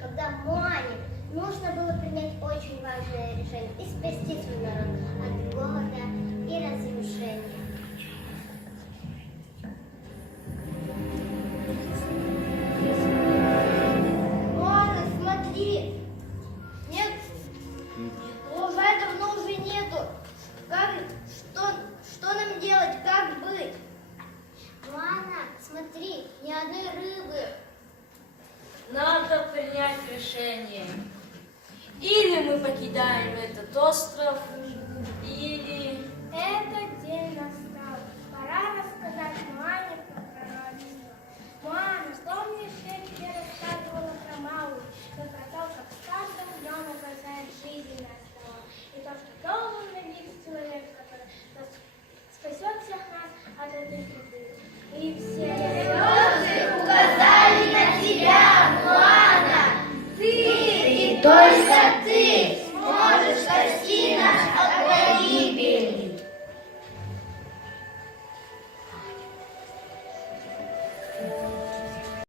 Когда Мане нужно было принять очень важное решение и спасти свой народ от голода и разрушения. Мана, смотри! Нет, урожая давно уже нету. Что нам делать? Как быть? Мана, смотри, ни одной рыбы. Надо принять решение. Или мы покидаем этот остров, или